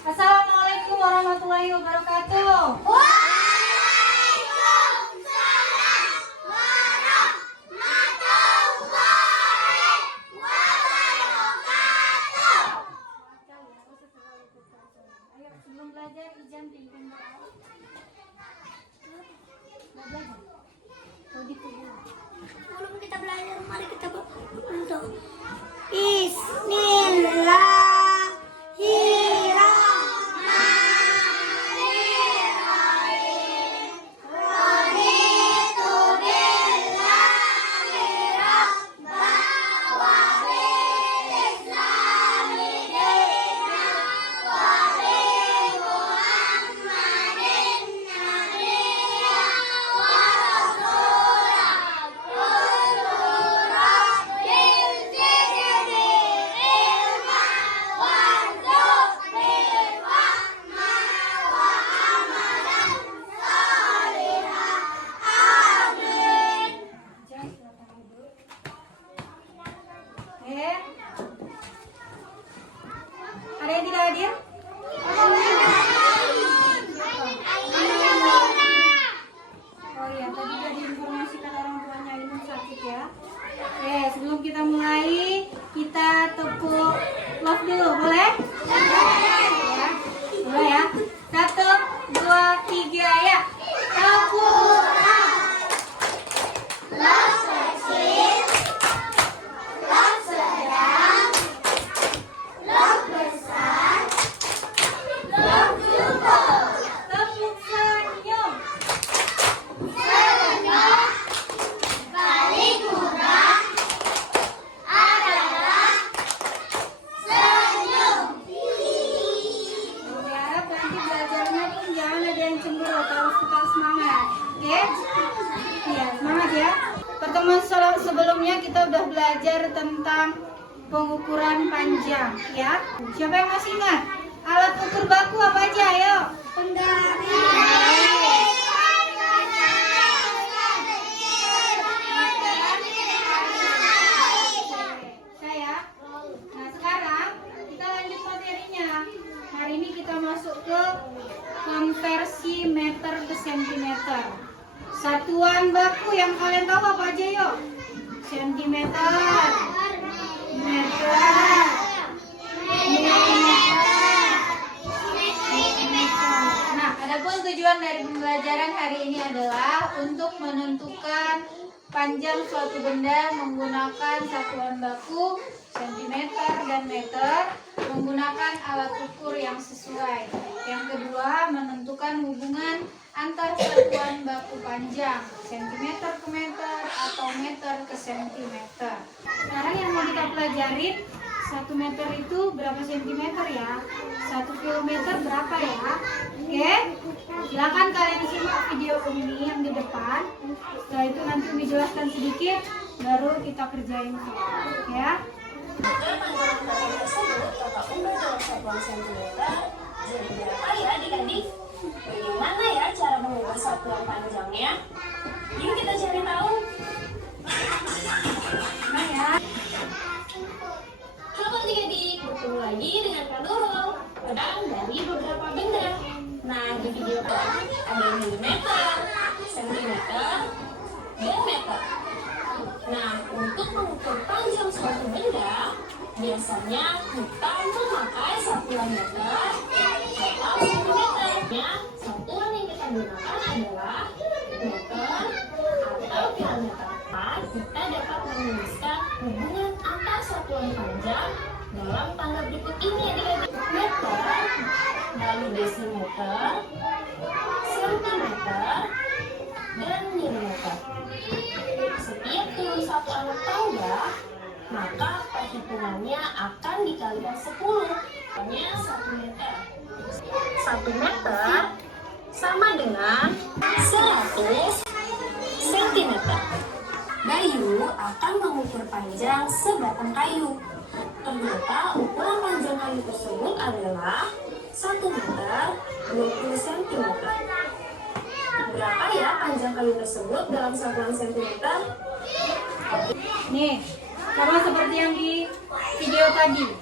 Assalamualaikum warahmatullahi wabarakatuh. Waalaikumsalam warahmatullahi wabarakatuh. Ayo sebelum belajar izin pimpin doa. Belajar. Sebelum kita belajar, mari kita berdoa. Bismillahirrahmanirrahim. Raditu billahi rabban wa bil islami dinan wa bi Muhammadin nabiyyan wa rasulan. Kullu rabbin zidni ilman warzuqni fahman wa amalan shalihan. Amin. Ada yang tidak hadir? Oh iya, tadi sudah diinformasikan orang tuanya ini sakit ya. Oke, sebelum kita mulai, kita tepuk love dulu, boleh? Ya, boleh ya. 1, 2, 3, ya. Tepuk. Love kecil, love sedang, love besar, love jumbo. Tepuk senyum. Senyum paling mudah adalah senyum. Saya harap nanti belajarnya pun jangan ada yang cemburu, harus tetap semangat. Oke? Iya, semangat ya. Pertemuan sebelumnya kita udah belajar tentang pengukuran panjang, ya. Siapa yang masih ingat? Alat ukur baku apa aja? Ayo. Saya. Nah, sekarang kita lanjut materinya. Hari ini kita masuk ke konversi meter ke sentimeter. Satuan baku yang kalian tahu apa aja yuk? Sentimeter, meter, milimeter. Nah, adapun tujuan dari pembelajaran hari ini adalah untuk menentukan panjang suatu benda menggunakan satuan baku sentimeter dan meter menggunakan alat ukur yang sesuai. Yang kedua, menentukan hubungan antar satuan baku panjang sentimeter ke meter atau meter ke sentimeter. Sekarang yang mau kita pelajarin, 1 meter itu berapa sentimeter ya? 1 kilometer berapa ya? Oke, silakan kalian simak video ini yang di depan. Setelah itu nanti Umi jelaskan sedikit, baru kita kerjain ya. Panjang tersebut kata Unda dalam satuan sentimeter. Jadi berapa ya adik-adik? Bagaimana ya cara mengubah satuan panjangnya? Yuk kita cari tahu. Nah ya. Halo adik-adik, bertemu lagi dengan Kak Nurul. Dan dari beberapa benda. Nah di video tadi ada milimeter, sentimeter, dan meter. Nah untuk mengukur panjang suatu benda, biasanya kita memakai satuan meter atau sentimeter. Satuan yang kita gunakan adalah meter atau kilometer. Kita dapat menuliskan hubungan antar satuan panjang dalam tanda berikut ini adik-adik. Meter, lalu desimeter, sentimeter, dan milimeter. Setiap turun satu anak tangga, maka perhitungannya akan dikalikan 10. Hanya 1 meter. 1 meter sama dengan 100 sentimeter. Bayu akan mengukur panjang sebatang kayu. Ternyata ukuran panjang kayu tersebut adalah 1 meter 20 sentimeter. Berapa ya panjang kayu tersebut dalam satuan sentimeter? Nih, sama seperti yang di video tadi.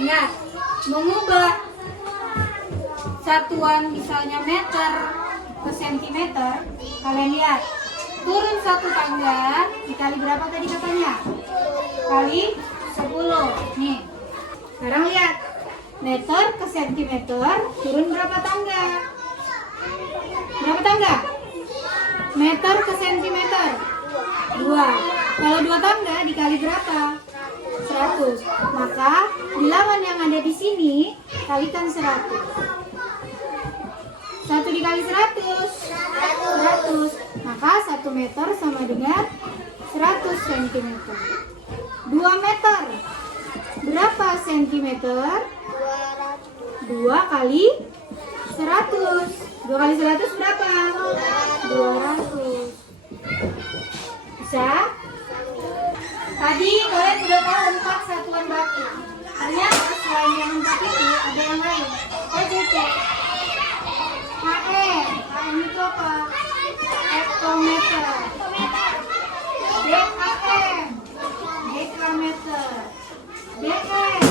Ingat, mengubah satuan misalnya meter ke sentimeter, kalian lihat turun satu tangga dikali berapa tadi katanya? Kali 10. Nih. Sekarang lihat meter ke sentimeter turun berapa tangga? Berapa tangga? Meter ke sentimeter 2. Kalau 2 tangga dikali berapa? 100. Maka bilangan yang ada di sini kalikan 100. 1 dikali 100 100. Maka 1 meter sama dengan 100 cm. 2 meter berapa sentimeter? 2 kali 100. 2 kali 100 berapa? 200. Bisa? Tadi kalian udah tahu 4 satuan baku. Ternyata selain yang 4 itu ada yang lain. OJT, KM. KM itu apa? Hektometer. DKM, dekameter. DM,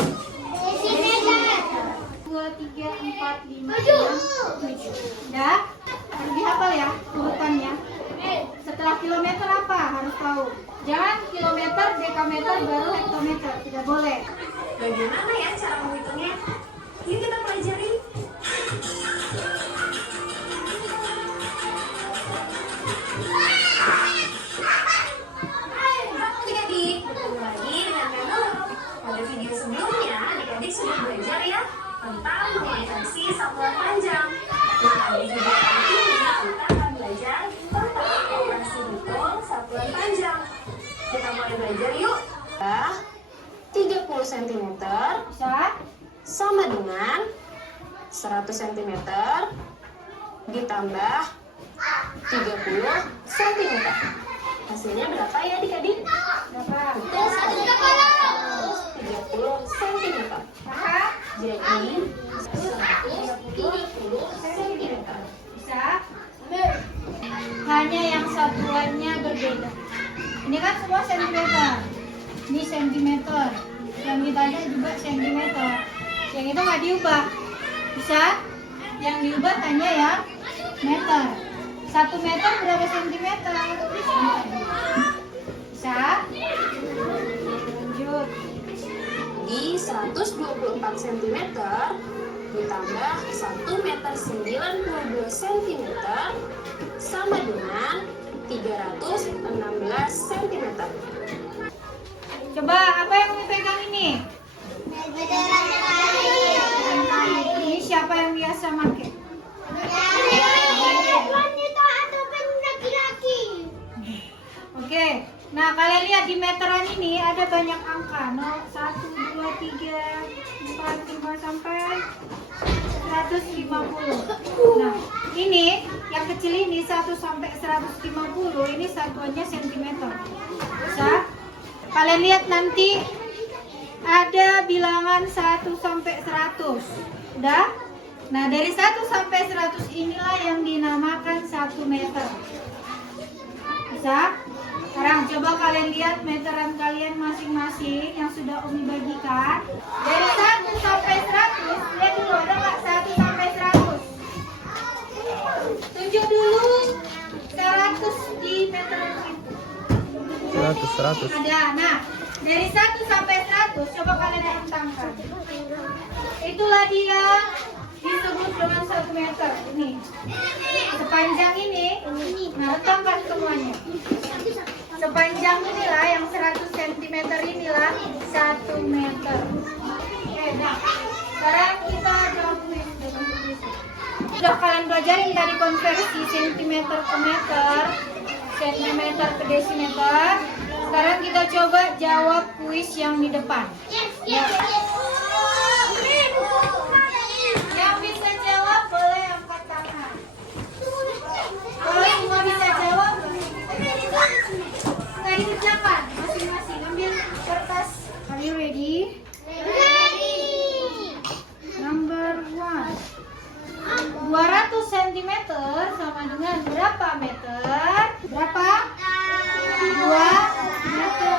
desimeter. 2, 3, 4, 5, 6, 7. Udah? Harus dihafal ya urutannya. Setelah kilometer apa? Harus tahu. Jangan kilometer, dekameter, baru hektometer. Tidak boleh. Bagaimana ya cara menghitungnya? Yuk kita pelajari. Adik-adik, ketemu lagi dengan Melo. Pada video sebelumnya, adik-adik sudah belajar ya tentang multiplication satuan panjang. Nah, di video kali ini kita akan belajar tentang operasi hitung satuan panjang. Kita mulai belajar yuk. 30 cm Bisa? sama dengan 100 cm ditambah 30 cm. Hasilnya berapa ya adik-adik? Berapa? Betul sekali. 30 cm. Paham? Jadi 30 cm. Bisa? Hanya yang satuannya berbeda. Ini kan semua sentimeter. Ini sentimeter. Yang ditanya juga sentimeter. Yang itu nggak diubah. Bisa? Yang diubah hanya ya meter. 1 meter berapa sentimeter? Bisa? Lanjut. Di 124 cm ditambah 1 meter 92 cm sama dengan 316 cm. Coba apa yang dipegang ini? Ini siapa yang biasa pakai? Oke, nah kalian lihat di meteran ini ada banyak angka. 1, 2, 3, 4, 5 sampai 150. Nah, ini yang kecil ini 1 sampai 150 ini satuannya sentimeter. Bisa? Kalian lihat nanti ada bilangan 1 sampai 100. Udah? Nah, dari 1 sampai 100 inilah yang dinamakan 1 meter. Bisa? Sekarang coba kalian lihat meteran kalian masing-masing yang sudah Umi bagikan. Dari 1 sampai 100, lihat dulu ada nggak 1 sampai 100? Tunjuk dulu 100 di meteran itu. 100. Ada. Nah, dari 1 sampai 100 coba kalian rentangkan. Itulah dia disebut dengan 1 meter. Ini. Sepanjang ini, nah rentangkan semuanya. Sepanjang inilah yang 100 cm inilah 1 meter. Oke, nah. Sekarang kita jawab kuis. Sudah kalian belajarin tadi konversi sentimeter ke meter, sentimeter ke desimeter. Sekarang kita coba jawab kuis yang di depan. Ya. Yang bisa jawab boleh angkat tangan. Kalau semua bisa jawab, nggak dikerjakan. Masing-masing ambil kertas. Are you ready? Number 1. 200 cm sama dengan berapa meter? Berapa? 2 meter.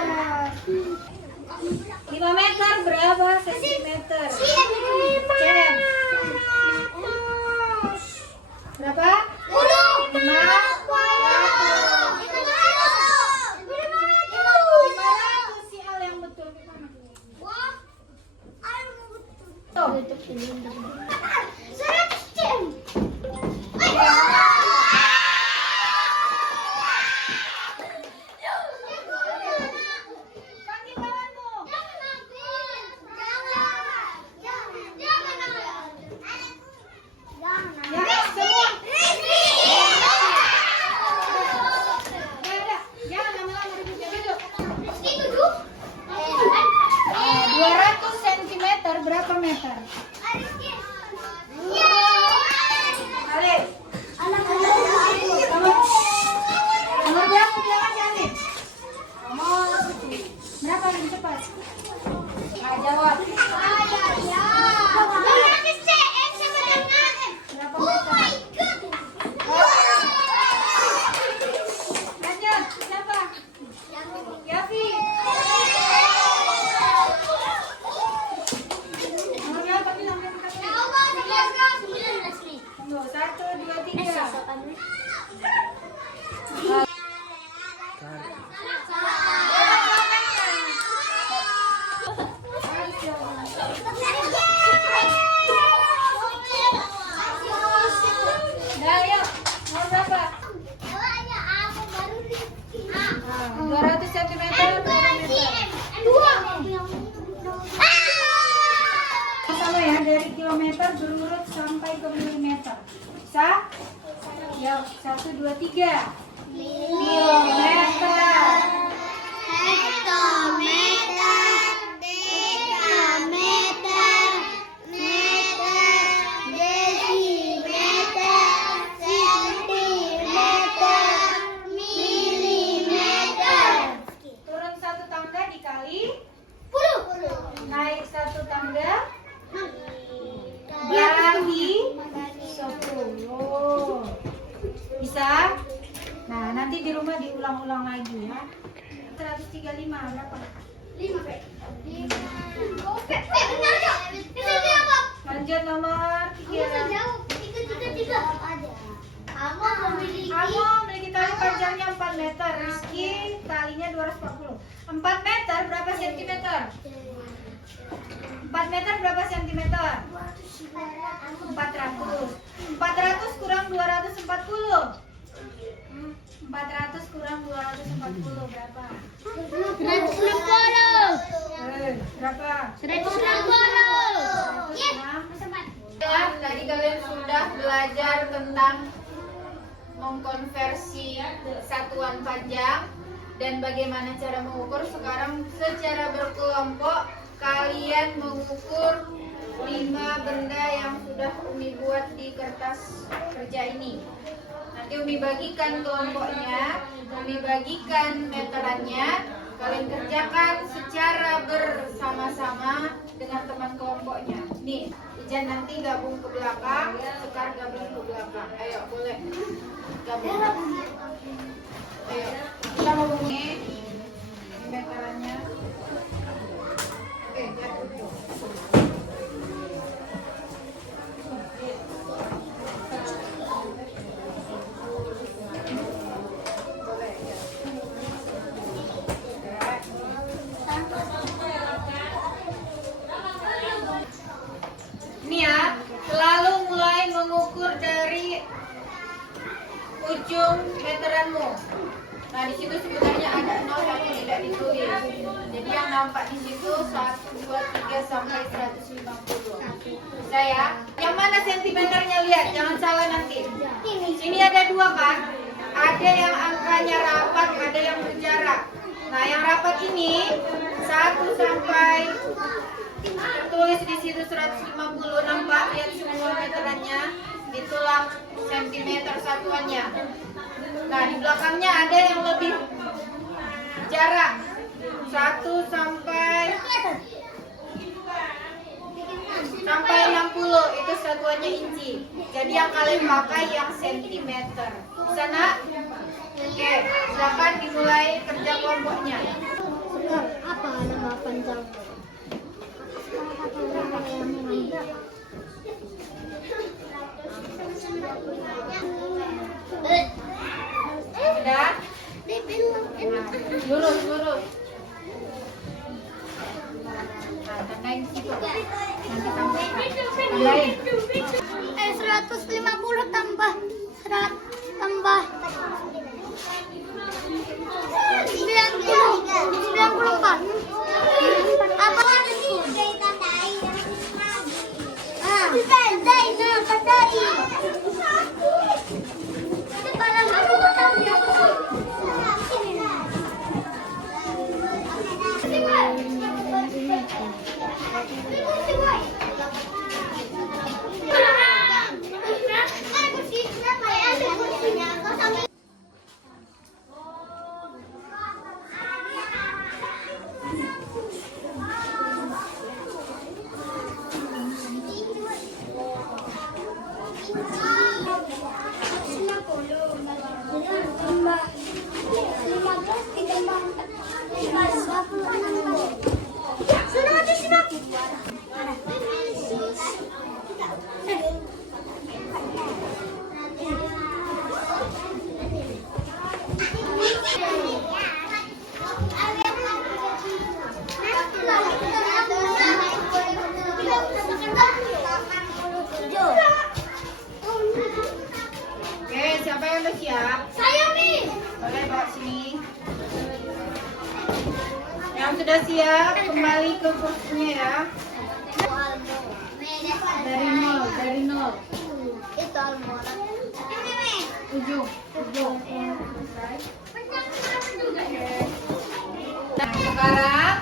5 meter berapa cm? Tuh. Kaki tanganmu. Ya, semua. Udah. Jangan lama-lama duduk. 200 cm berapa meter? Ale. Nomor berapa bilang aja, Ale? Berapa lebih cepat? Jawab. Berapa meter? Lanjut, siapa? Yafi. Nomor berapa bilang? Tuh, 1, 2, 3. Dah, yuk. Nomor berapa? 200 cm berapa meter? Sama ya, dari kilometer berurut sampai ke milimeter. Bisa? Ya, 1, 2, 3. Kilometer. Turun 1 tangga dikali, naik 1 tangga bagi 10. Bisa? Nah, nanti di rumah diulang-ulang lagi ya. 135 berapa? 5. Lanjut nomor 3. Kamu memiliki tali panjangnya 4 meter. Rizky talinya 240. 4 meter berapa sentimeter? 4 meter berapa sentimeter? 400. 400 kurang 240. 400 kurang 240 berapa? 160. Berapa? 160. Ya, tadi kalian sudah belajar tentang mengkonversi satuan panjang dan bagaimana cara mengukur. Sekarang secara berkelompok kalian mengukur 5 benda yang sudah Umi buat di kertas kerja ini. Nanti Umi bagikan kelompoknya, Umi bagikan meterannya. Kalian kerjakan secara bersama-sama dengan teman kelompoknya. Nih, Ijan nanti gabung ke belakang, Sekar gabung ke belakang. Ayo, boleh gabung. Ayo, kita mau bunyi meterannya. Oke, jatuh. Ini ya, selalu mulai mengukur dari ujung meteranmu. Nah, di situ sebenarnya ada 0 tapi tidak ditulis. Jadi yang nampak di situ 1, 2, 3 sampai 150. Bisa ya? Yang mana sentimeternya, lihat, jangan salah nanti. Sini ada 2 kan? Ada yang angkanya rapat, ada yang berjarak. Nah, yang rapat ini 1 sampai tulis di situ 150, nampak, lihat semua meterannya, ditulang sentimeter satuannya. Nah, di belakangnya ada yang lebih jarak 1 sampai 60, itu satuannya inci. Jadi yang kalian pakai yang sentimeter. Bisa, Nak? Oke, silakan dimulai kerja kelompoknya. Apa nama panjang? Udah? Lurus, lurus. Nah, tandain situ. Nanti tambahkan. Lain. 150 tambah 100 tambah 94. Apa? Tandai, tandai. Barang aku Oke, siapa yang udah siap? Saya nih. Boleh bawa sini. Yang sudah siap kembali ke kursinya ya. Dari nol. Itu almorat. Ujung. Nah, sekarang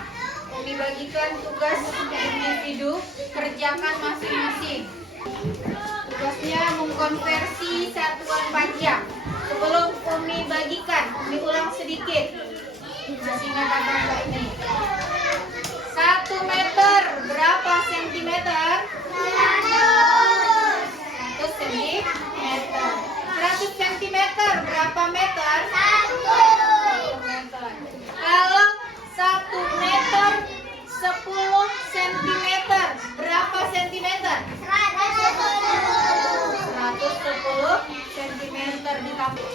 dibagikan tugas individu, kerjakan masing-masing. Tugasnya mengkonversi satuan panjang. Sebelum Umi bagikan, Umi ulang sedikit. Masih nggak apa ini. 1 meter berapa sentimeter? 100 sentimeter. 100 sentimeter berapa meter? 1 meter. Kalau 1 meter 10 sentimeter berapa sentimeter? 110 sentimeter ditambah.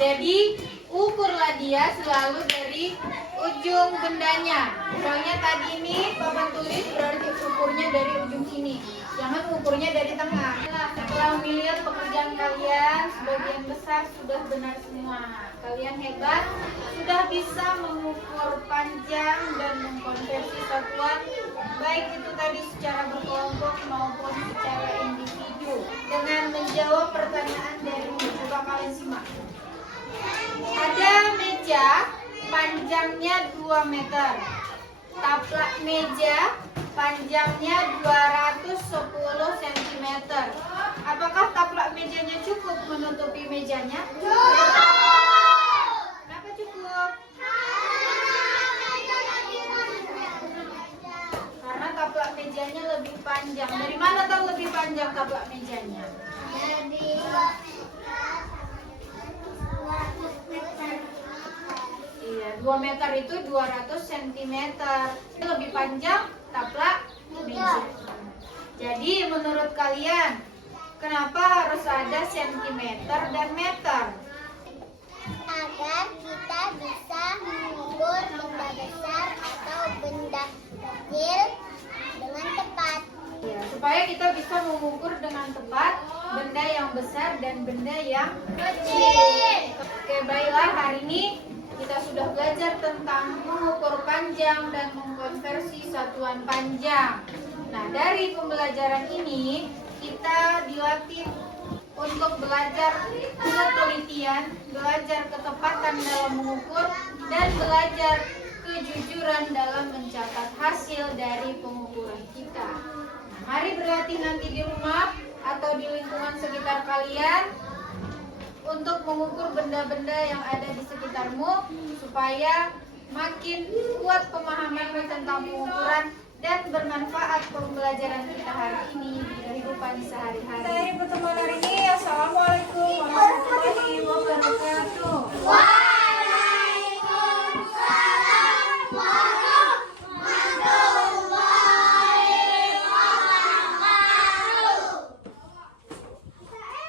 Jadi ukurlah dia selalu dari ujung bendanya. Misalnya tadi ini papan tulis berarti ukurnya dari ujung sini. Jangan ukurnya dari tengah. Nah, setelah melihat pekerjaan kalian, sebagian besar sudah benar semua. Kalian hebat, sudah bisa mengukur panjang dan mengkonversi satuan, baik itu tadi secara berkelompok maupun secara individu. Dengan menjawab pertanyaan dari coba kalian simak. Ada meja panjangnya 2 meter. Taplak meja panjangnya 210 cm. Apakah taplak mejanya cukup menutupi mejanya? Kenapa cukup? Karena taplak mejanya lebih panjang. Dari mana tahu lebih panjang taplak mejanya? Jadi Iya, 2 meter itu 200 cm. Lebih panjang taplak meja. Jadi menurut kalian, kenapa harus ada sentimeter dan meter? agar kita bisa mengukur benda besar atau benda kecil dengan tepat. Ya, supaya kita bisa mengukur dengan tepat benda yang besar dan benda yang kecil. Oke, baiklah, hari ini kita sudah belajar tentang mengukur panjang dan mengkonversi satuan panjang. Nah, dari pembelajaran ini kita dilatih untuk belajar ketelitian, belajar ketepatan dalam mengukur, dan belajar kejujuran dalam mencatat hasil dari pengukuran kita. Nah, mari berlatih nanti di rumah atau di lingkungan sekitar kalian untuk mengukur benda-benda yang ada di sekitarmu supaya makin kuat pemahamanmu tentang pengukuran dan bermanfaat pembelajaran kita hari ini di kehidupan sehari-hari. Dari pertemuan hari ini, assalamualaikum.